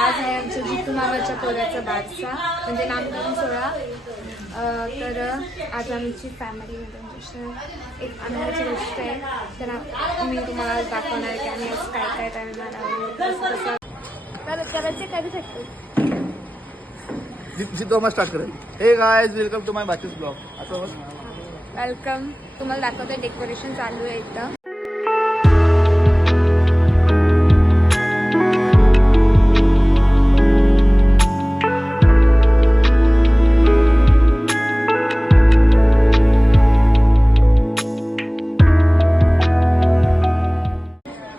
आज आहे आमच्या जितू मामाच्या पोराचा बारसा म्हणजे नामकरण सोहळा. तर आज आमची फॅमिलीमध्ये एक आनंदाची गोष्ट आहे. तर मी तुम्हाला दाखवणार आहे की आम्ही आज काय काय करणार आहोत. करायचे करू शकतो. स्टार्ट करेल. Hey guys, welcome to my Bacchus blog. असं वेलकम. तुम्हाला दाखवते डेकोरेशन चालू आहे इथं.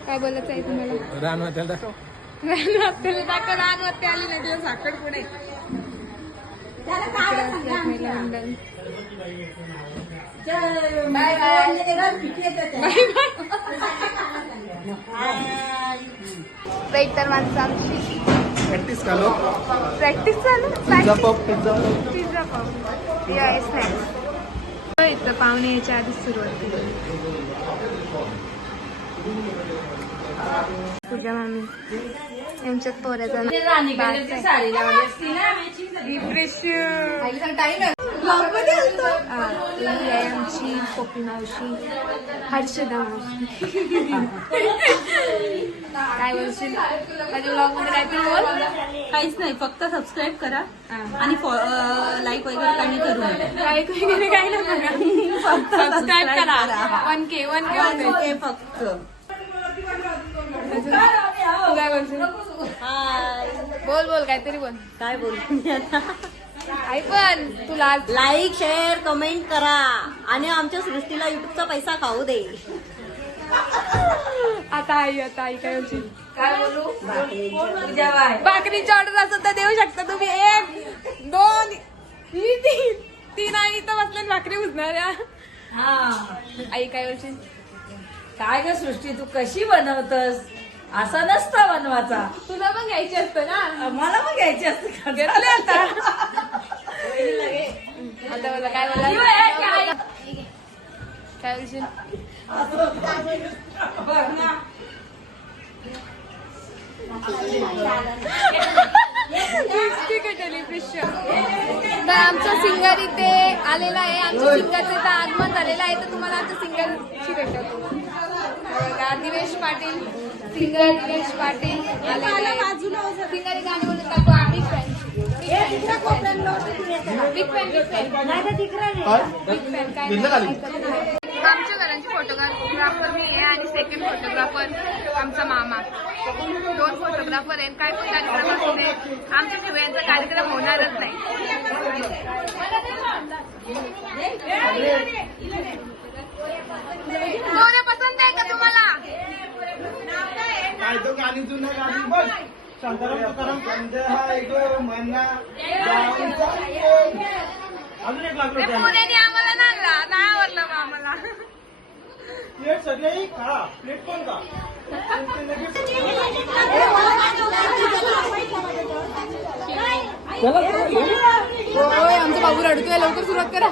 काय बोलायचं आहे तुम्हाला? रानवत्याला दाखव. रानवत्याला दाखव. रानवत्या आली नाही तुला साखर पुढे. महिला मंडळ. तर माणसं आमची प्रॅक्टिस चालू. प्रॅक्टिस चालू. Pizza puff. पिझ्झा पफ या स्नॅक्स. इथं पाहुणे यायच्या आधीच सुरुवात केली. पूजा मामी यांच्यात पोऱ्याचा आमची कोपी मावशी, हर्षदा मावशी. काय बोलशील माझ्या ब्लॉग मध्ये? काहीतरी बोल. काहीच नाही, फक्त सबस्क्राईब करा आणि लाईक वगैरे काही करू नका. लाईक वगैरे काही नाही बघा, फक्त सबस्क्राईब करा. 1K फक्त. तू काय बोलशील? बोल बोल काहीतरी बोल. काय बोलू आई पण तुला लाईक, शेअर, कमेंट करा आणि आमच्या सृष्टीला युट्यूबचा पैसा खाऊ दे. आता आई काय बोलशील? काय बोलू? भाकरीची ऑर्डर असं तर देऊ शकता तुम्ही. 1, 2, 3 आई इथं बसल्या भाकरी उजणाऱ्या. आई काय बोलशील? काय ग सृष्टी, तू कशी बनवतस? असा नसता बनवायचा. तुला पण घ्यायची असतं ना. मला पण घ्यायची असते. घेतले आता. आता मला काय बोला काय बोलशील? तर आमचा सिंगर इथे आलेला आहे. आमच्या सिंगरचं इथं आगमन झालेलं आहे. तर तुम्हाला आमच्या सिंगरची भेटतो. दिवेश पाटील, सिंगर दिवेश पाटील आलेला आहे. सिंगर गाणी बोलत टाकू. Big fan. आमच्या घरांची फोटोग्राफर मी आहे आणि सेकंड फोटोग्राफर आमचा मामा. 2 फोटोग्राफर आहेत. काय पण कार्यक्रम असू दे, आमच्या दिव्यांचा कार्यक्रम होणारच नाही. कोणी पसंत आहे का तुम्हाला? काय तो गाणी जुनं गाणी बघ. शांताराम तुकाराम संध्या हाय गो मना जाऊन अजून एक लागलो. पुण्याने आम्हाला नाही आवडलं मग आम्हाला. प्लेट सगळी खा. प्लेट पण का? आमचा बाबू रडतोय. लवकर सुरुवात करा.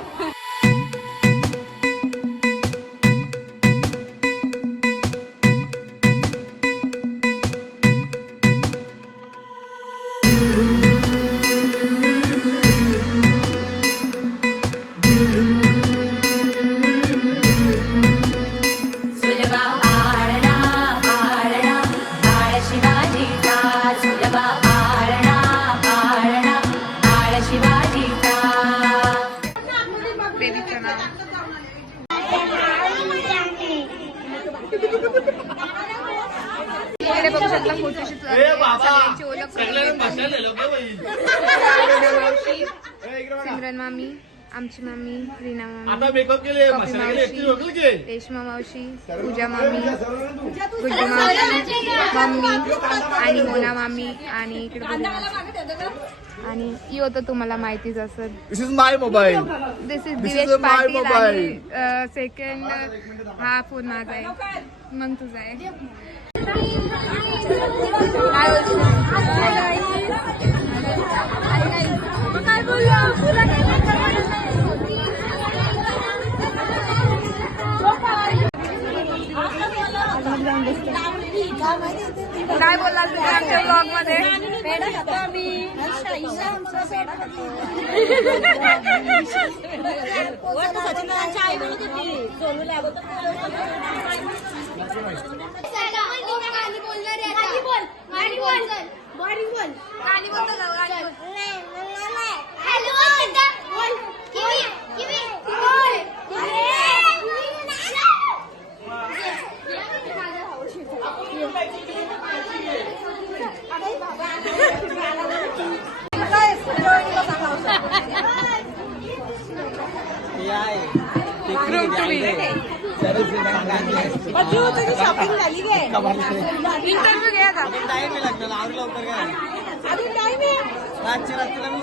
इकडे बघू शकता फोटोशूट सगळ्यांची ओळख. सिमरन मामी, आमची मम्मी रीना आता मामी, मेकअप केले कॉफी मसाला केले मावशी, एकटी रोखली की रेश्मा मावशी, पूजा मामी, गुड्डू मावशी, मम्मी आणि मोना मामी आणि इकडे आणि यो तर तुम्हाला माहितीच असेल. This is my mobile. This is This Divesh is my Patil mobile. आणि सेकंड हा फोन माझा आहे, मग तुझा आहे. काय काय बोलाल तुम्ही आमच्या ब्लॉग मध्ये? शॉपिंग झाली काय? इंटरव्ह्यू घ्या आता. टाइम लागला आज लवकर काय अजून टाइम आहे. रातच्या रात्रीला मी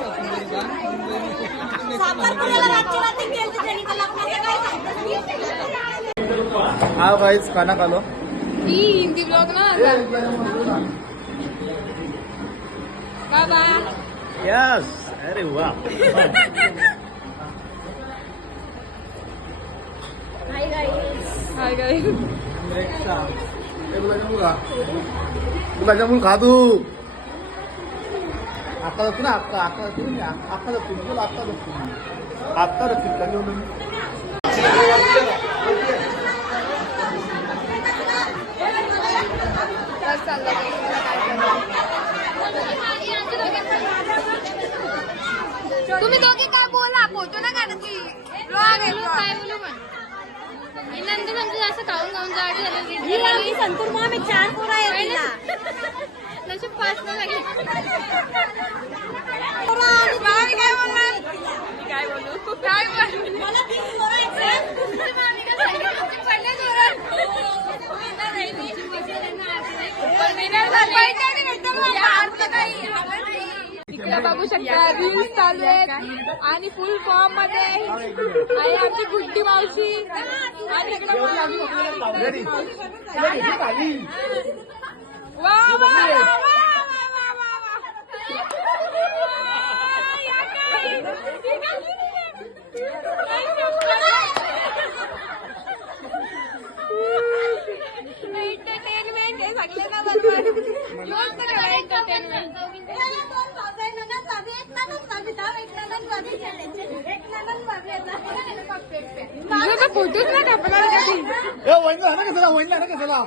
हा गाईस खाना खालो. ही हिंदी ब्लॉग ना बाबा. यस अरे वा हाय गाईस. गुलाबजामुन खा तू. आता जातो ना आता जातो तुला आता जातो बस चाललं ते. तुम्ही दोघे काय बोला, फोटो ना काढत की ब्लॉग आहे. काय बोलू पण नंतर आमचं जास्त खाऊन खाऊन जाडी झाली. संतूर मग आम्ही 4 पोरं आहे तिला. नशीब 5 न लागले. काय बोलू काय बोलू मला 3 पोरं आहेत. इकडे बघू शकता रील्स चालू आहेत आणि फुल फॉर्म मध्ये आहे आमची गुड्डी मावशी आणि इकडे वा वा वा वा वा वा वा. या काय? एंटरटेनमेंट हे सगळे ना बरोबर. मस्त करा एंटरटेनमेंट. फोटोच नाही टाकणार कधी. कशाला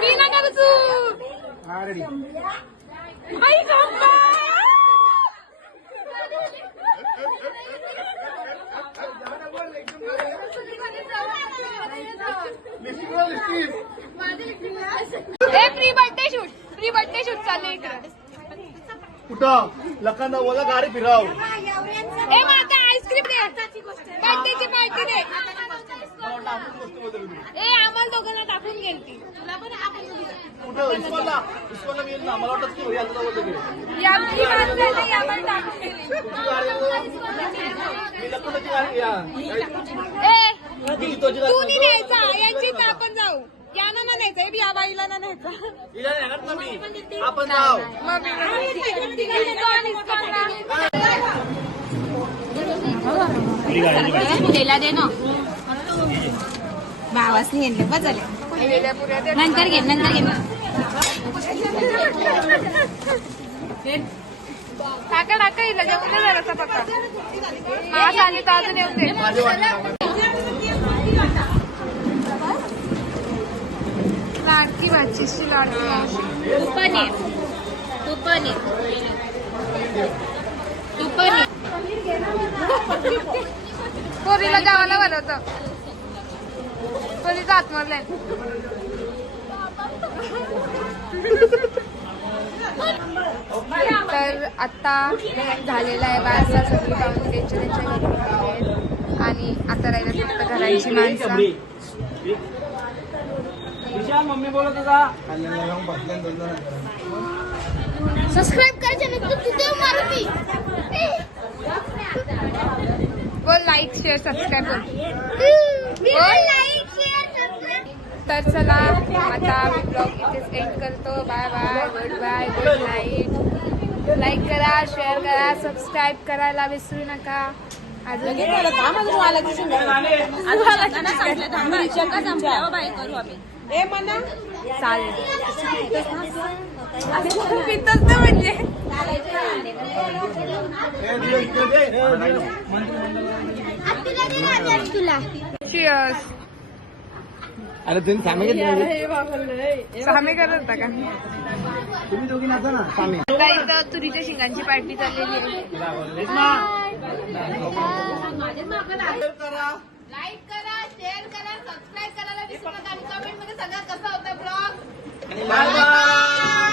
मी नका बसू. आई गप्पा. प्री बर्थडे शूट चालले इकडे. कुठं लखनौ बोला गाडी फिराव. ए माता आईस्क्रीम दे. बर्थडेची पार्टी दे. ए आम्हाला दोघांना टाकून गेलती. कुठं इस्कॉनला गेली ना. मला वाटत की याला बोलतो की या प्री बर्थडे नाही आम्हाला टाकून गेली. लखनौची गाडी या ए तू नाही न्यायचा, यांची तर आपण जाऊ. यानं ना न्यायचं, या बाईला ना न्यायचा. हिला येणार ना मी. आपण जाऊ. मग तेला दे ना. भावासनी घेतले बस झाले. नंतर घे टाका टाका हिला जेवण नाही जरासा पक्का. मास आली तर अजून येऊ लाडकी भाचीची लाडकी मावशी. पोरीला गावाला बोलवतं. पोरीचा आत्मरलाय. तर आता झालेला आहे बारसा. सगळी पाहुणे त्यांच्या त्यांच्या घरी गेलेले आहेत आणि आता राहिलं फक्त घराची माणसं. मम्मी बोलत होता सबस्क्राईब करायचं नाही. बोल लाईक शेअर सबस्क्राईब बोल लाईक शेअर. तर चला आता ब्लॉग इथेच एंड करतो. Bye bye, good bye, good night. Like करा, शेअर करा, सबस्क्राईब करायला विसरू नका. अजून चालेल पितच ना म्हणजे. Cheers. अरे तुम्ही सामे सामे करत होता का? तुम्ही दोघी नाचा ना सामे. आता इथं तुरीच्या शिंगांची पार्टी चाललेली आहे. लाईक करा, शेअर करा, सबस्क्राईब करायला विसरू नका. कमेंट मध्ये सगळं कसं होतं ब्लॉग. Bye bye.